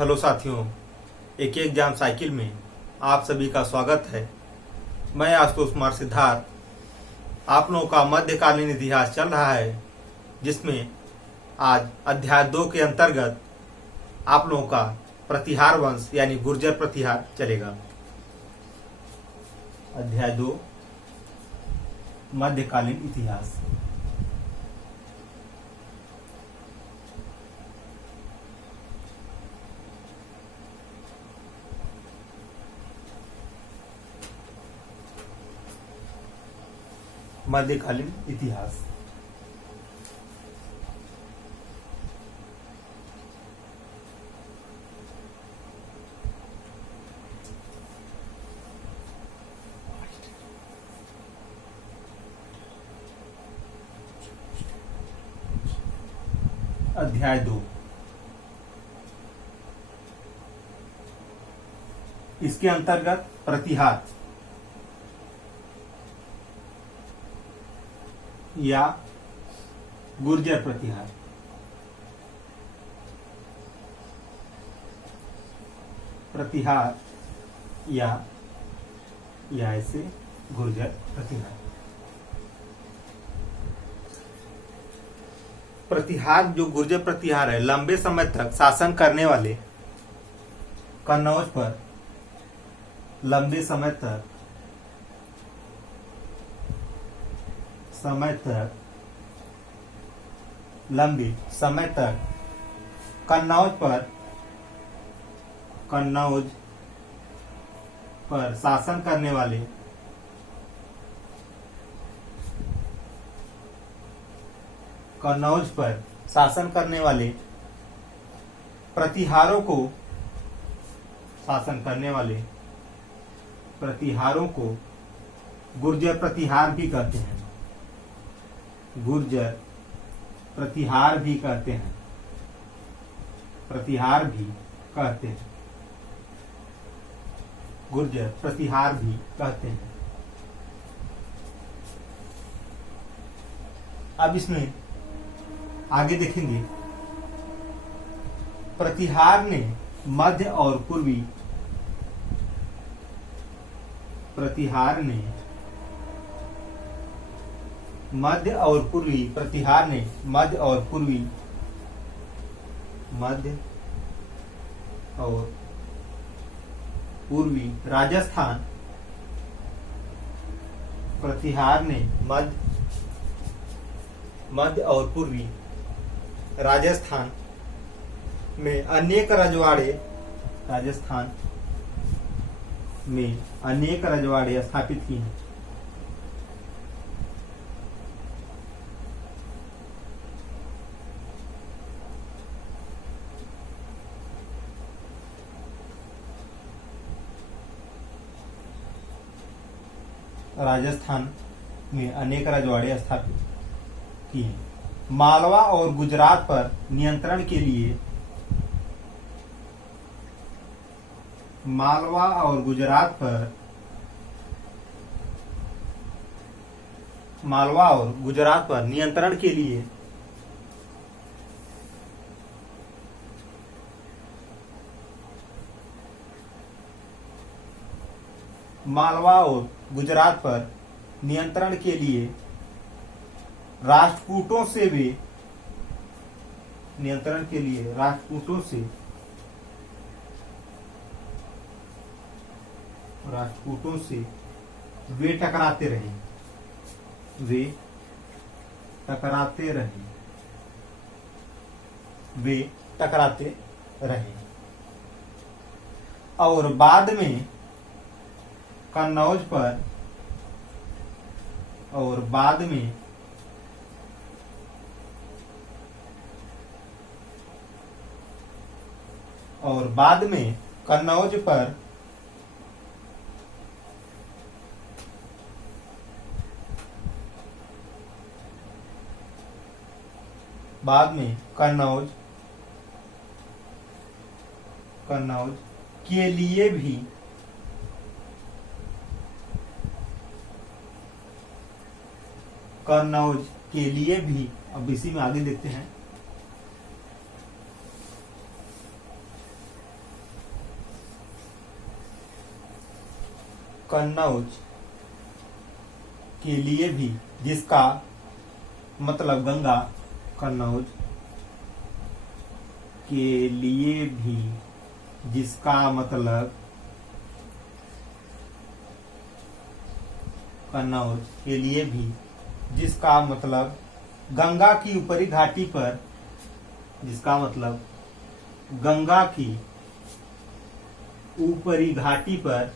Hello साथियों, एक exam cycle में आप सभी का स्वागत है। मैं आशुतोष कुमार सिद्धार्थ। आप लोगों का मध्यकालीन इतिहास चल रहा है, जिसमें आज अध्याय 2 के अंतर्गत आप लोगों का प्रतिहार वंश यानी गुर्जर प्रतिहार चलेगा। अध्याय 2 मध्यकालीन इतिहास। मध्यकालीन इतिहास। अध्याय 2। इसके अंतर्गत प्रतिहार या गुर्जर प्रतिहार। प्रतिहार या ऐसे गुर्जर प्रतिहार। प्रतिहार जो गुर्जर प्रतिहार है, लंबे समय तक शासन करने वाले कन्नौज पर लंबे समय तक कन्नौज पर शासन करने वाले प्रतिहारों को गुर्जर प्रतिहार भी कहते हैं। गुर्जर प्रतिहार भी कहते हैं। गुर्जर प्रतिहार भी कहते हैं। अब इसमें आगे देखेंगे, प्रतिहार ने मध्य और पूर्वी राजस्थान मध्य और पूर्वी राजस्थान में अनेक रजवाड़े स्थापित किए हैं। राजस्थान में अनेक रजवाड़े स्थापित किए। मालवा और गुजरात पर नियंत्रण के लिए राष्ट्रकूटों से वे टकराते रहे और बाद में कन्नौज पर कन्नौज के लिए भी अब इसी में आगे देखते हैं। कन्नौज के लिए भी, जिसका मतलब गंगा कन्नौज के लिए भी, जिसका मतलब कन्नौज के लिए भी, जिसका मतलब गंगा की ऊपरी घाटी पर, जिसका मतलब गंगा की ऊपरी घाटी पर,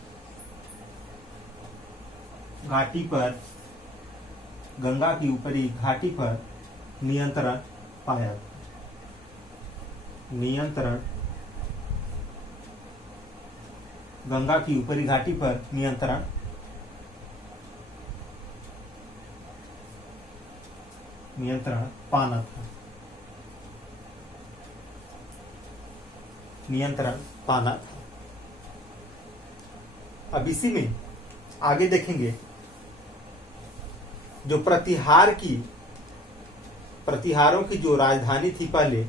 गंगा की ऊपरी घाटी पर नियंत्रण पाया। गंगा की ऊपरी घाटी पर नियंत्रण पाना था। अब इसी में आगे देखेंगे जो प्रतिहारों की जो राजधानी थी पहले,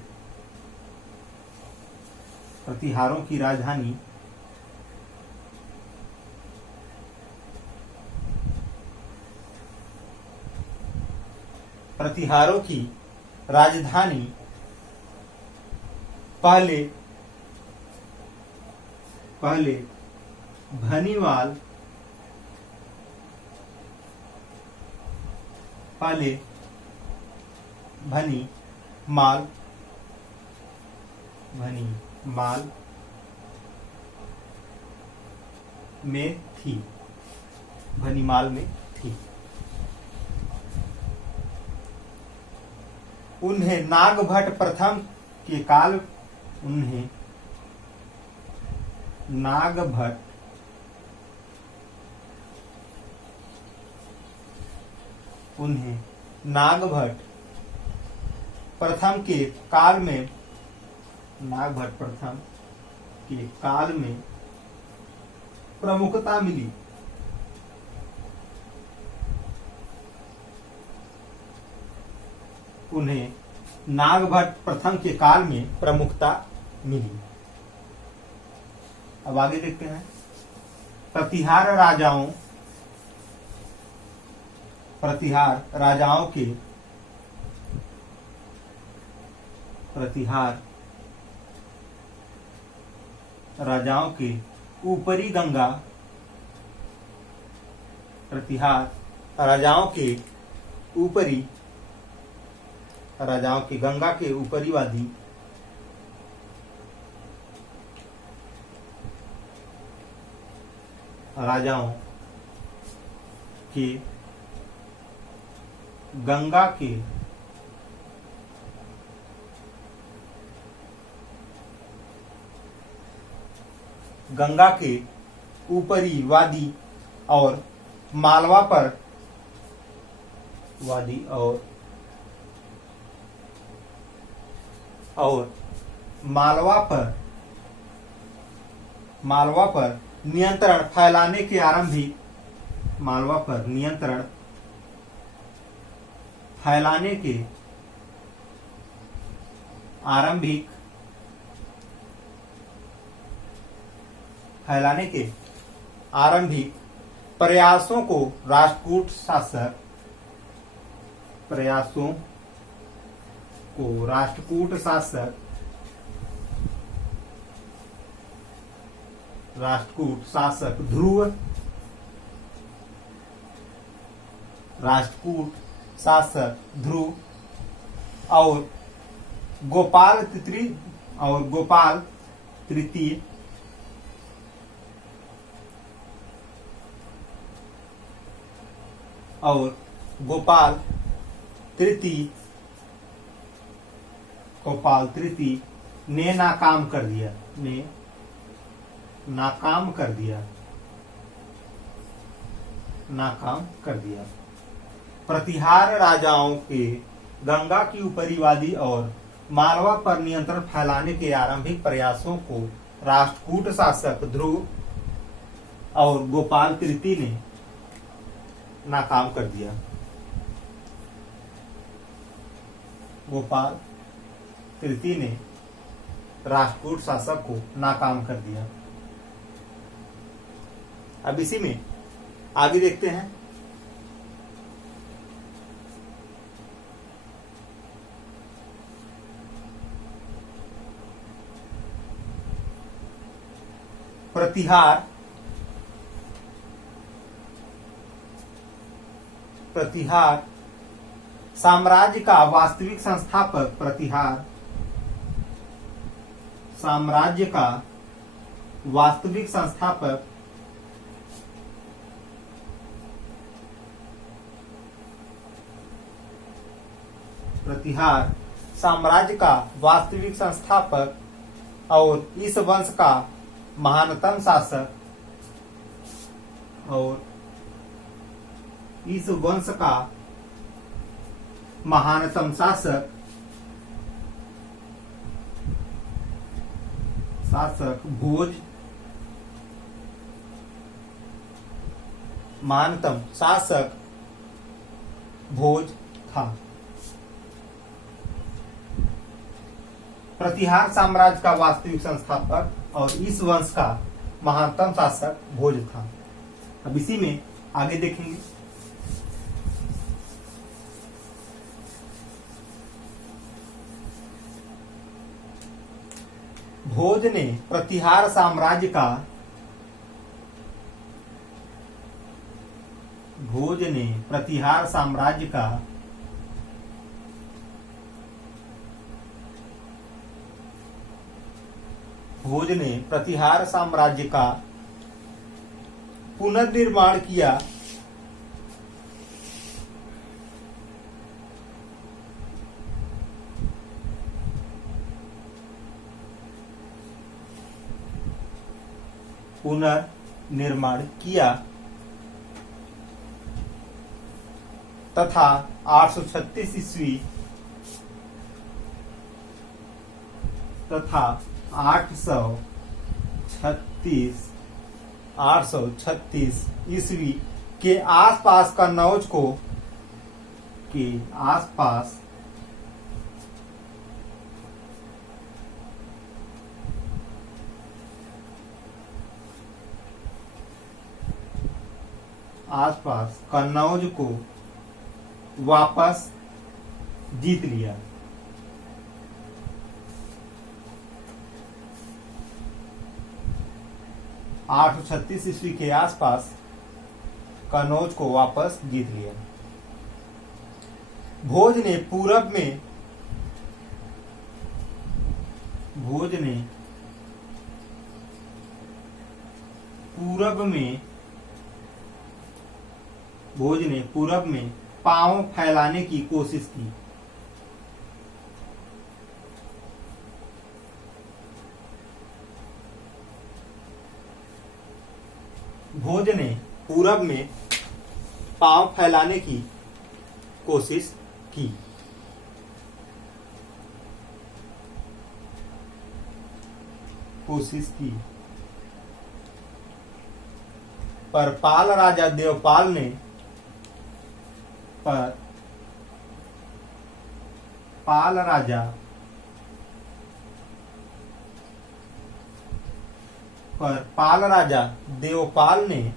प्रतिहारों की राजधानी पहले भनीमाल में थी। उन्हें नागभट्ट प्रथम के काल नागभट्ट प्रथम के काल में प्रमुखता मिली। उन्हें नागभट्ट प्रथम के काल में प्रमुखता मिली। अब आगे देखते हैं। प्रतिहार राजाओं के ऊपरी गंगा, राजाओं के गंगा के ऊपरी वादी राजाओं के गंगा के ऊपरी वादी और मालवा पर नियंत्रण फैलाने के आरंभिक प्रयासों को राष्ट्रकूट शासक ध्रुव और गोपाल तृतीय ने नाकाम कर दिया। प्रतिहार राजाओं के गंगा की ऊपरी वादी और मालवा पर नियंत्रण फैलाने के आरंभिक प्रयासों को राष्ट्रकूट शासक ध्रुव और गोपाल तृतीय ने नाकाम कर दिया। गोपाल तृतीय ने राष्ट्रकूट शासक को नाकाम कर दिया। अब इसी में आगे देखते हैं। प्रतिहार साम्राज्य का वास्तविक संस्थापक। प्रतिहार साम्राज्य का वास्तविक संस्थापक प्रतिहार साम्राज्य का वास्तविक संस्थापक और इस वंश का महानतम शासक और इस वंश का महानतम शासक भोज महानतम शासक भोज था। प्रतिहार साम्राज्य का वास्तविक संस्थापक और इस वंश का महानतम शासक भोज था। अब इसी में आगे देखेंगे। भोज ने प्रतिहार साम्राज्य का पुनर्निर्माण किया। तथा 836 ईस्वी तथा 836 ईस्वी के आसपास कन्नौज को वापस जीत लिया। आठ 836 ईस्वी के आसपास कन्नौज को वापस जीत लिया। भोज ने पूरब में पांव फैलाने की कोशिश की। भोज ने पूरब में पांव फैलाने की कोशिश की। पर पाल राजा देवपाल ने पाल राजा देवपाल ने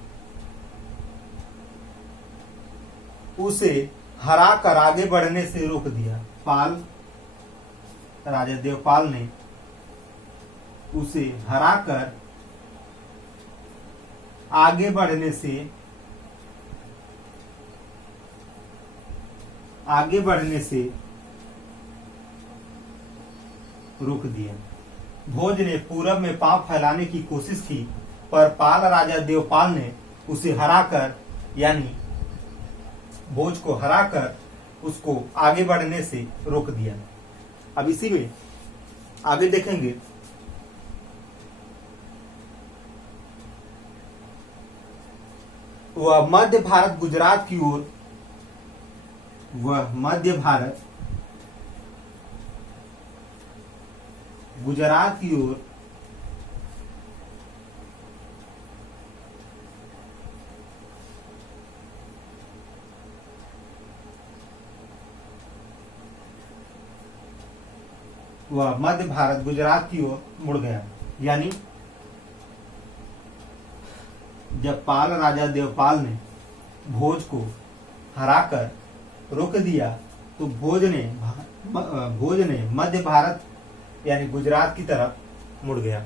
उसे हराकर आगे बढ़ने से रोक दिया। राजा देवपाल ने उसे हराकर आगे बढ़ने से रोक दिया। भोज ने पूरब में पांव फैलाने की कोशिश की, पर पाल राजा देवपाल ने उसे हराकर, यानी भोज को हराकर उसको आगे बढ़ने से रोक दिया। अब इसी में आगे देखेंगे। वह मध्य भारत गुजरात की ओर मुड़ गया। यानी जब पाल राजा देवपाल ने भोज को हराकर रोक दिया तो भोज ने मध्य भारत यानी गुजरात की तरफ मुड़ गया।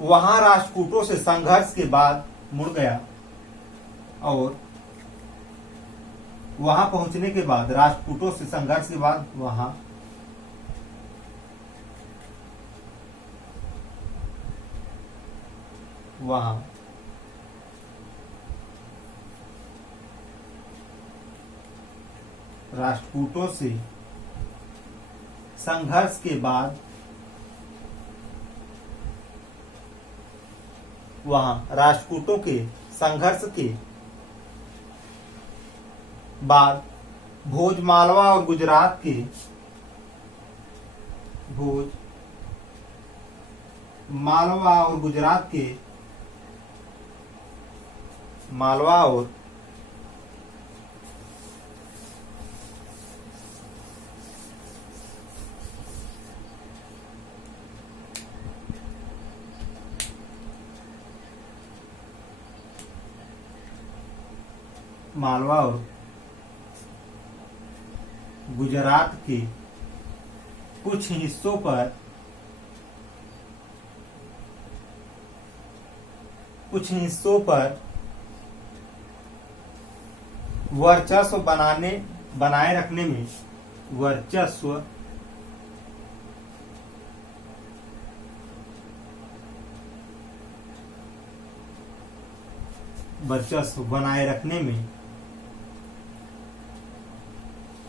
वहां राष्ट्रकूटों से संघर्ष के बाद मुड़ गया और वहां पहुंचने के बाद राष्ट्रकूटों से संघर्ष के बाद वहां राष्ट्रकूटों से संघर्ष के बाद राष्ट्रकूटों के संघर्ष के बाद भोज मालवा और गुजरात के मालवा और गुजरात के कुछ हिस्सों पर वर्चस्व बनाए रखने में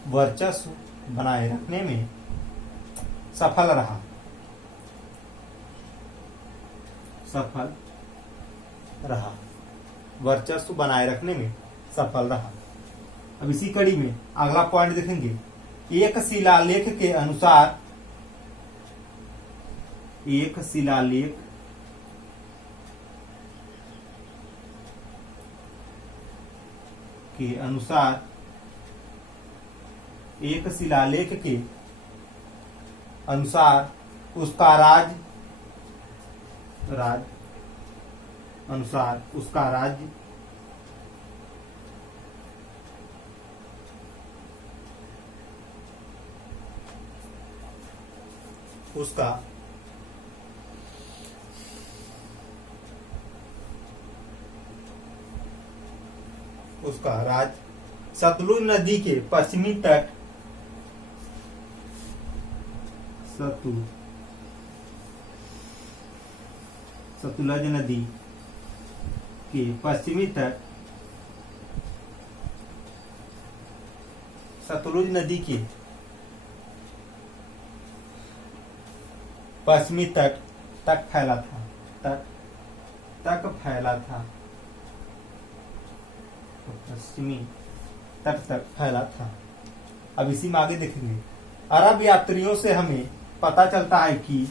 वर्चस्व बनाए रखने में सफल रहा। वर्चस्व बनाए रखने में सफल रहा। अब इसी कड़ी में अगला पॉइंट देखेंगे। एक शिलालेख के अनुसार एक शिलालेख के अनुसार उसका राज्य उसका राज्य सतलुज नदी के पश्चिमी तट सतलुज नदी के पश्चिमी तट तक फैला था। पश्चिमी तट तक फैला था। अब इसी में आगे देखेंगे। अरब यात्रियों से हमें पता चलता है कि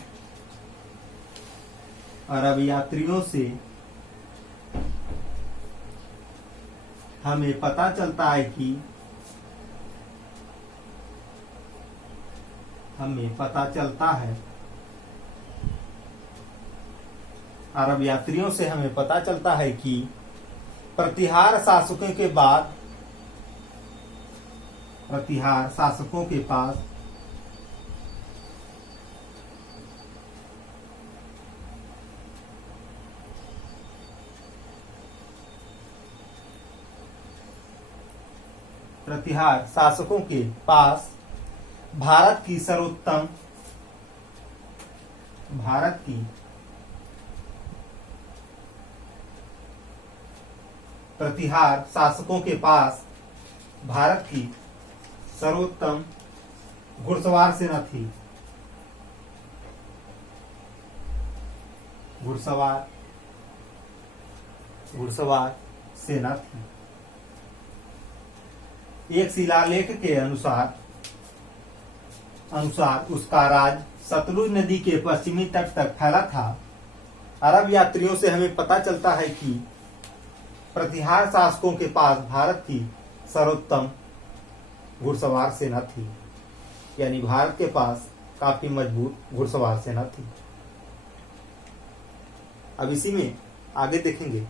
प्रतिहार शासकों के पास भारत की सर्वोत्तम घुड़सवार सेना थी। एक शिलालेख के अनुसार उसका राज सतलुज नदी के पश्चिमी तट तक फैला था। अरब यात्रियों से हमें पता चलता है कि प्रतिहार शासकों के पास भारत की सर्वोत्तम घुड़सवार सेना थी, यानी भारत के पास काफी मजबूत घुड़सवार सेना थी। अब इसी में आगे देखेंगे।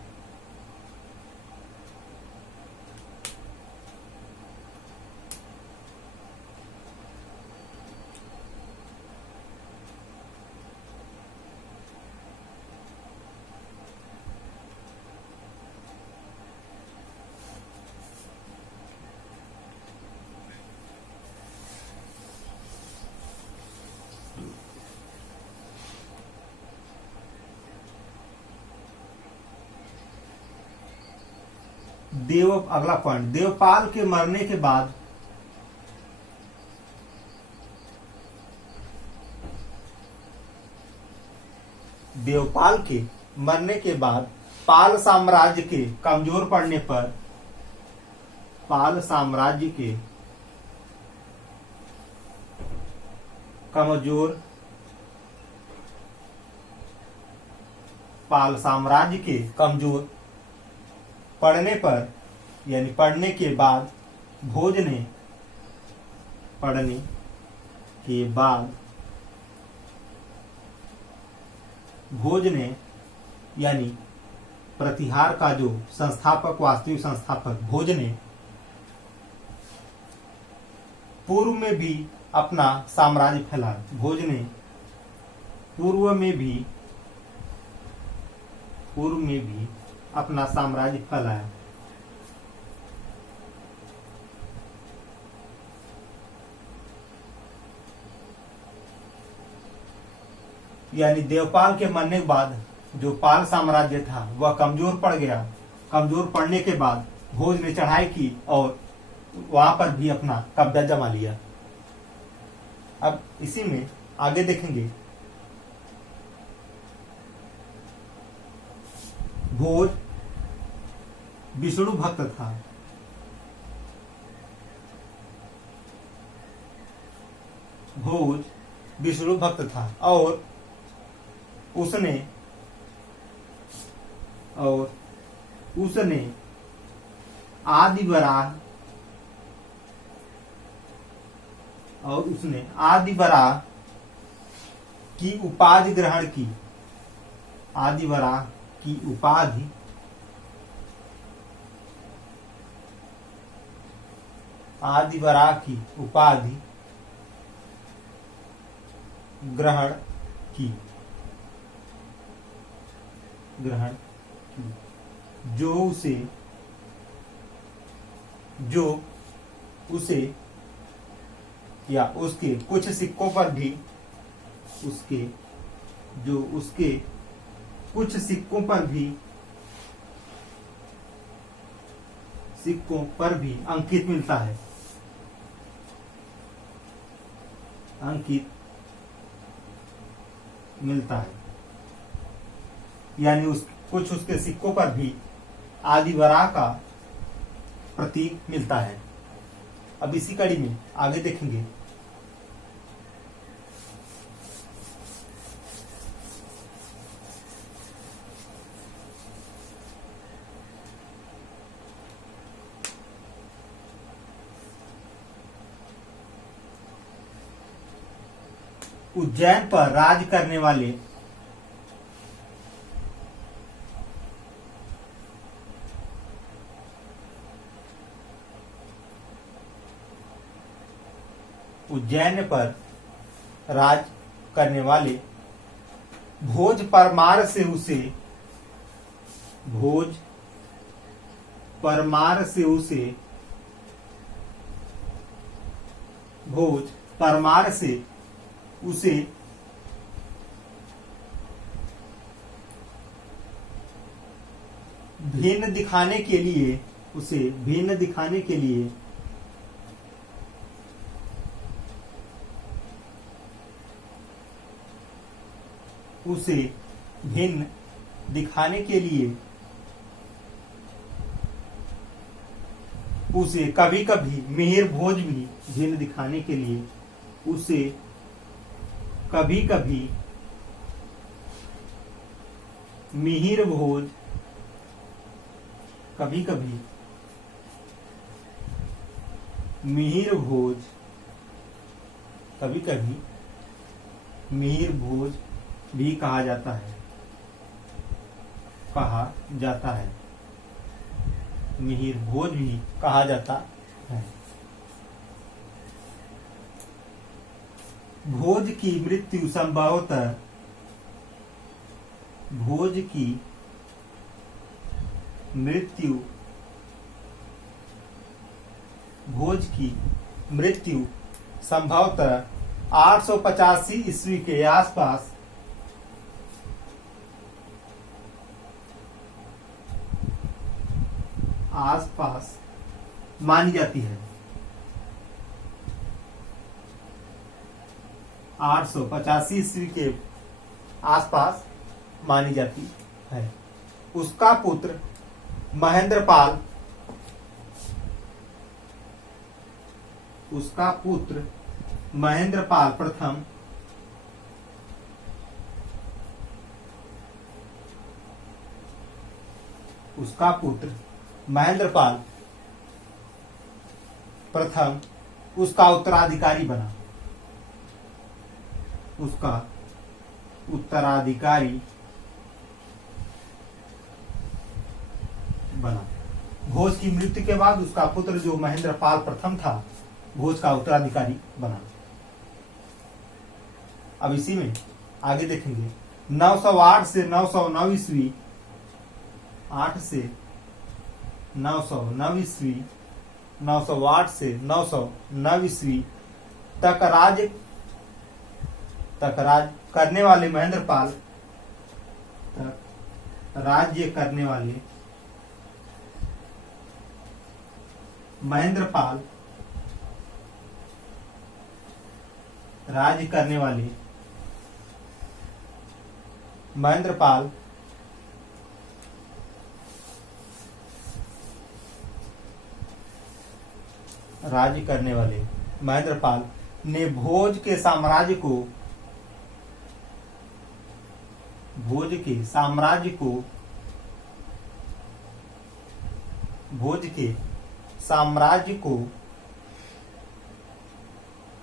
अगला पॉइंट, देवपाल के मरने के बाद देवपाल के मरने के बाद पाल साम्राज्य के कमजोर पड़ने पर पाल साम्राज्य के कमजोर पाल साम्राज्य के कमजोर पड़ने पर यानी पड़ने के बाद भोज ने पड़ने के बाद भोज ने यानी प्रतिहार का जो संस्थापक वास्तविक संस्थापक भोज ने पूर्व में भी अपना साम्राज्य फैलाया। भोज ने पूर्व में भी अपना साम्राज्य फैलाया। यानी देवपाल के मरने के बाद जो पाल साम्राज्य था वह कमजोर पड़ गया। कमजोर पड़ने के बाद भोज ने चढ़ाई की और वहां पर भी अपना कब्जा जमा लिया। अब इसी में आगे देखेंगे। भोज विष्णु भक्त था। भोज विष्णु भक्त था और उसने आदि वराह की उपाधि ग्रहण की। आदि वराह की उपाधि ग्रहण की जो उसे या उसके कुछ सिक्कों पर भी उसके कुछ सिक्कों पर भी अंकित मिलता है। यानी कुछ उसके सिक्कों पर भी आदिवरा का प्रतीक मिलता है। अब इसी कड़ी में आगे देखेंगे। उज्जैन पर राज करने वाले भोज परमार से उसे भिन्न दिखाने के लिए उसे कभी कभी मिहिर भोज भी भिन्न दिखाने के लिए उसे कभी कभी मिहिर भोज भी कहा जाता है। कहा जाता है। मिहिर भोज भी कहा जाता है। भोज की मृत्यु संभवतः भोज की मृत्यु संभवतः 885 ईस्वी के आसपास मानी जाती है। 885 ईस्वी के आसपास मानी जाती है। उसका पुत्र महेंद्रपाल प्रथम उसका उत्तराधिकारी बना। भोज की मृत्यु के बाद उसका पुत्र जो महेंद्रपाल प्रथम था, भोज का उत्तराधिकारी बना। अब इसी में आगे देखेंगे 908 से 909 ईस्वी 8 से 909 ईस्वी 908 से 909 ईस्वी तक राज करने वाले महेंद्रपाल राज्य करने वाले महेंद्रपाल राज्य करने वाले महेंद्रपाल ने भोज के साम्राज्य को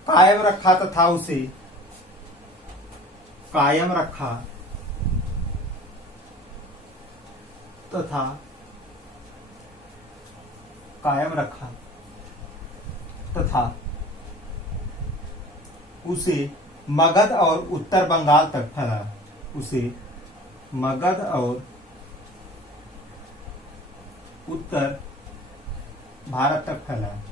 कायम रखा तथा उसे मगध और उत्तर बंगाल तक फैलाया। उत्तर भारत तक फैलाया।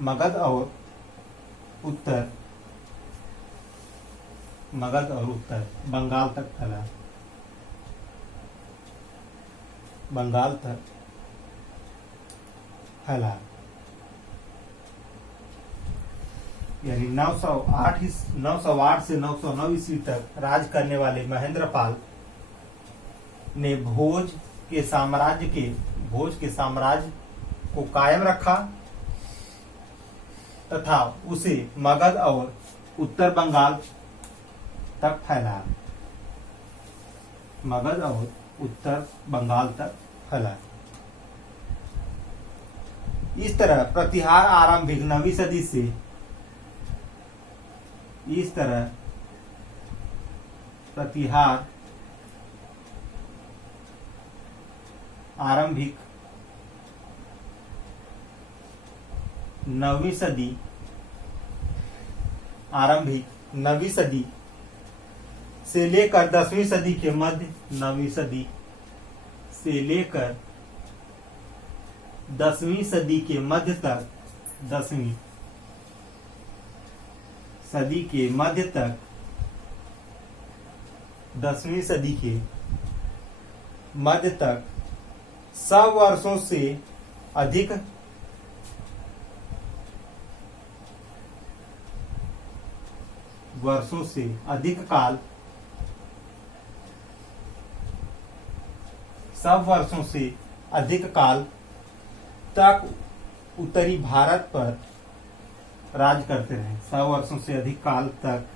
मगध और उत्तर बंगाल तक फैला। यानी 908 से 909 ईस्वी तक राज करने वाले महेंद्रपाल ने भोज के साम्राज्य को कायम रखा तथा उसे मगध और उत्तर बंगाल तक फैलाया। इस तरह प्रतिहार आरंभिक 9वीं सदी से आरंभिक 9वीं सदी से लेकर 10वीं सदी के मध्य 9वीं सदी से लेकर 10वीं सदी के मध्य तक 10वीं सदी के मध्य तक 10वीं सदी के मध्य तक 100 वर्षों से अधिक काल 100 वर्षों से अधिक काल तक उत्तरी भारत पर राज करते रहे। 100 वर्षों से अधिक काल तक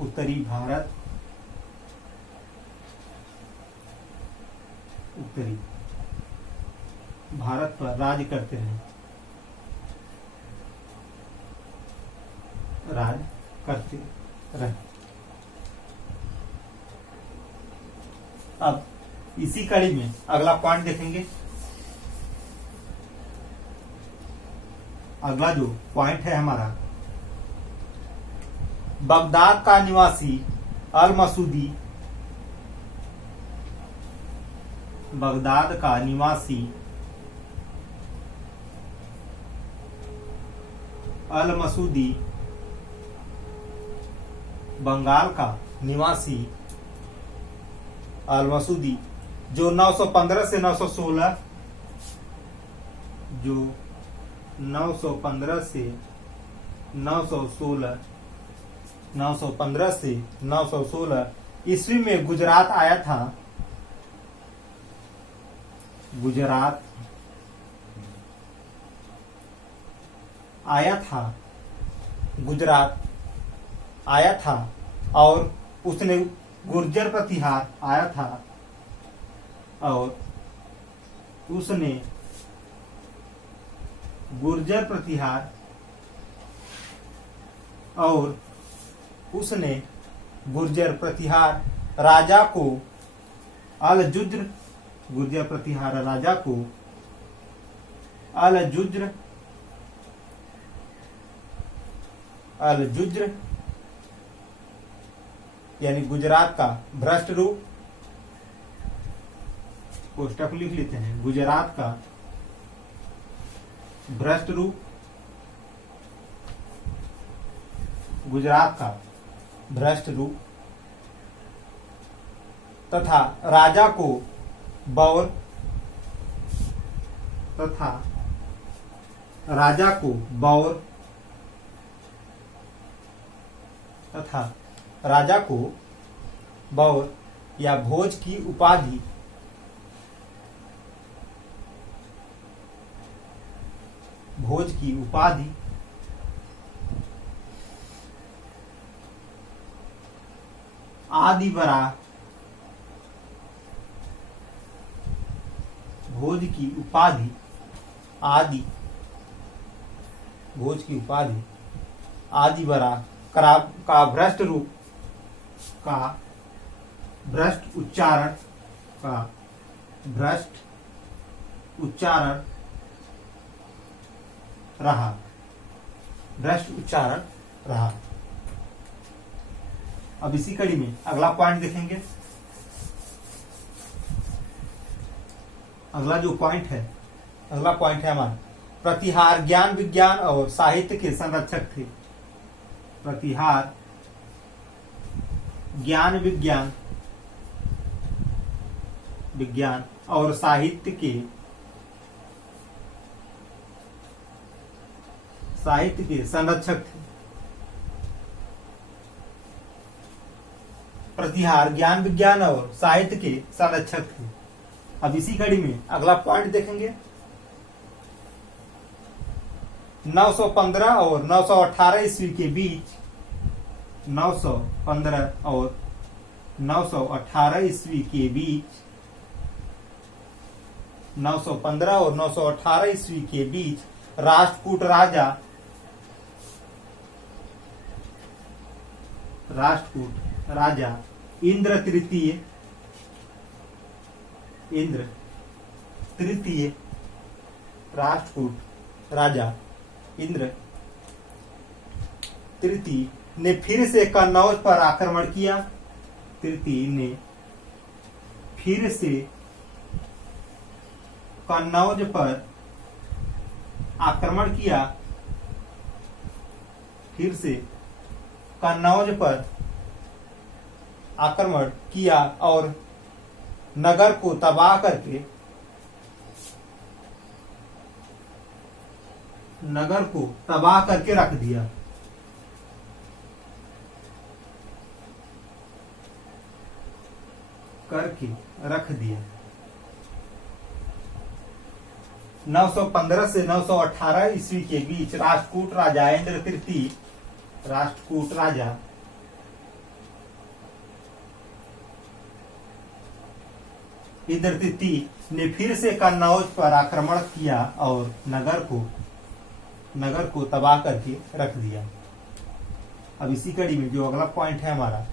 उत्तरी भारत भारत पर राज करते रहे, राज करते रहे। अब इसी कड़ी में अगला पॉइंट देखेंगे। अगला जो पॉइंट है हमारा, बगदाद का निवासी अल मसूदी, बगदाद का निवासी अल मसूदी, बंगाल का निवासी अल मसूदी, जो 915 से 916, जो 915 से 916, 915 से 916 ईस्वी में गुजरात आया था, गुजरात आया था, गुजरात आया था और उसने गुर्जर प्रतिहार आया था और उसने गुर्जर प्रतिहार और उसने गुर्जर प्रतिहार राजा को अल जुज्र, गुर्जर प्रतिहार राजा को अल जुज्र, अल जुज्र यानी गुजरात का भ्रष्ट रूप, कोष्टक लिख लेते हैं, गुजरात का भ्रष्ट रूप, गुजरात का भ्रष्ट रूप तथा राजा को बौर, तथा राजा को बौर, तथा राजा को बौर या भोज की उपाधि, भोज की उपाधि आदि बरा, भोज की उपाधि आदि, भोज की उपाधि आदि बरा का भ्रष्ट रूप, का भ्रष्ट उच्चारण, का भ्रष्ट उच्चारण रहा, भ्रष्ट उच्चारण रहा। अब इसी कड़ी में अगला पॉइंट देखेंगे। अगला जो पॉइंट है, अगला पॉइंट है हमारा, प्रतिहार ज्ञान विज्ञान और साहित्य के संरक्षक थे, प्रतिहार ज्ञान विज्ञान, विज्ञान और साहित्य के, साहित्य के संरक्षक थे। प्रतिहार ज्ञान विज्ञान और साहित्य के संरक्षक थे। अब इसी कड़ी में अगला पॉइंट देखेंगे। 915 और 918 ईस्वी के बीच, 915 और 918 ईस्वी के बीच, 915 और 918 ईस्वी के बीच राष्ट्रकूट राजा, राष्ट्रकूट राजा इंद्र तृतीय, इंद्र तृतीय, राष्ट्रकूट राजा इंद्र तृतीय ने फिर से कन्नौज पर आक्रमण किया, तृतीय ने फिर से कन्नौज पर आक्रमण किया, फिर से कन्नौज पर आक्रमण किया और नगर को तबाह करके, नगर को तबाह करके रख दिया। करके रख दिया। 915 से 918 ईस्वी के बीच राष्ट्रकूट राजा इंद्र तृतीय, राष्ट्रकूट राजा इंद्रतिथि ने फिर से कन्नौज पर आक्रमण किया और नगर को तबाह करके रख दिया। अब इसी कड़ी में जो अगला पॉइंट है हमारा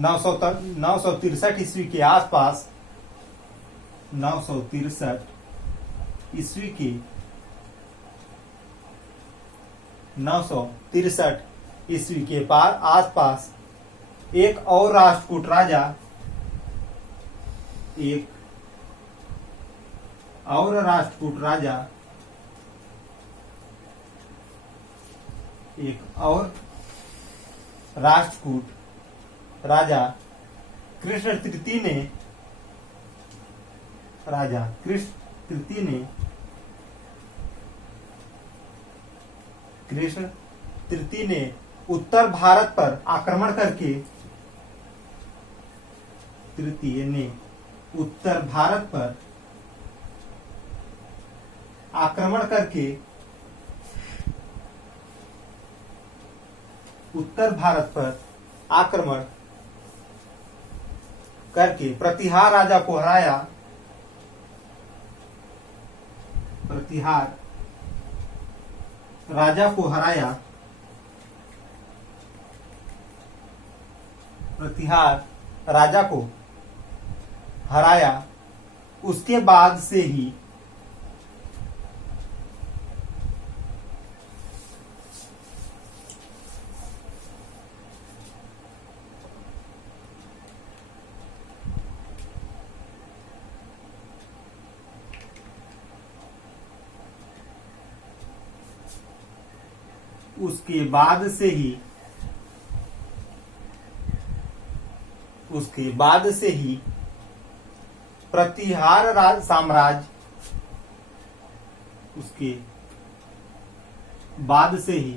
963 ईस्वी के आसपास 963 ईस्वी के आसपास एक और राष्ट्रकूट राजा कृष्ण तृतीय ने उत्तर भारत पर आक्रमण करके प्रतिहार राजा को हराया। उसके बाद से ही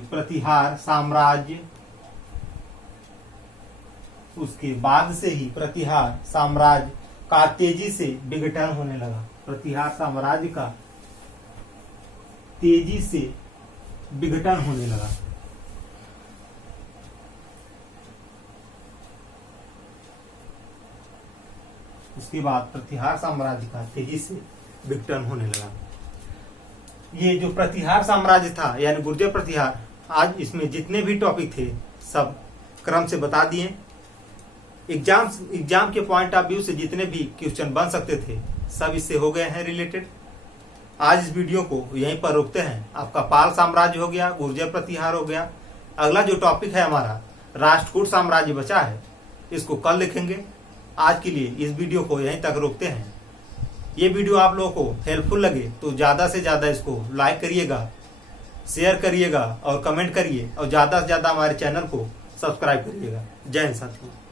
प्रतिहार साम्राज्य का तेजी से विघटन होने लगा। प्रतिहार साम्राज्य का तेजी से विघटन होने लगा। उसके बाद प्रतिहार साम्राज्य का तेजी से विघटन होने लगा। ये जो प्रतिहार साम्राज्य था यानी गुर्जर प्रतिहार, आज इसमें जितने भी टॉपिक थे सब क्रम से बता दिए। एग्जाम के पॉइंट ऑफ व्यू से जितने भी क्वेश्चन बन सकते थे सब इससे हो गए हैं रिलेटेड। आज इस वीडियो को यहीं पर रोकते हैं। आपका पाल साम्राज्य हो गया, गुर्जर प्रतिहार हो गया। अगला जो टॉपिक है हमारा राष्ट्रकूट साम्राज्य बचा है, इसको कल लिखेंगे। आज के लिए इस वीडियो को यहीं तक रोकते हैं। ये वीडियो आप लोगों को हेल्पफुल लगे तो ज्यादा से ज्यादा इसको लाइक करिएगा, शेयर करिएगा और कमेंट करिए और ज्यादा से ज्यादा हमारे चैनल को सब्सक्राइब करिएगा। जय हिंद साथियों।